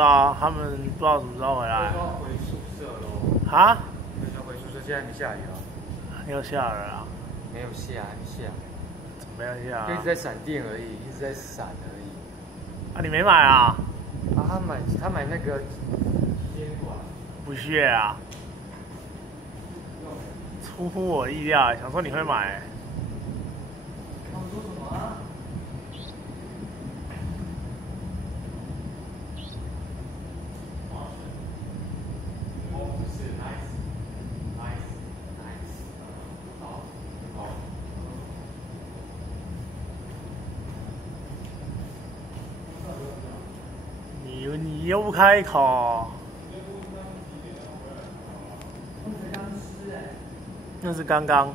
道，他们不知道什么时候回来。要回宿舍喽。啊？要回宿舍，现在没下雨啊？又下了啊？没有下，还没下。怎么样下、啊？就一直在闪电而已，一直在闪而已。啊，你没买啊？啊，他买那个接管。不屑啊？出乎我意料，想说你会买。他们说什么啊？你又不开口。那是刚刚。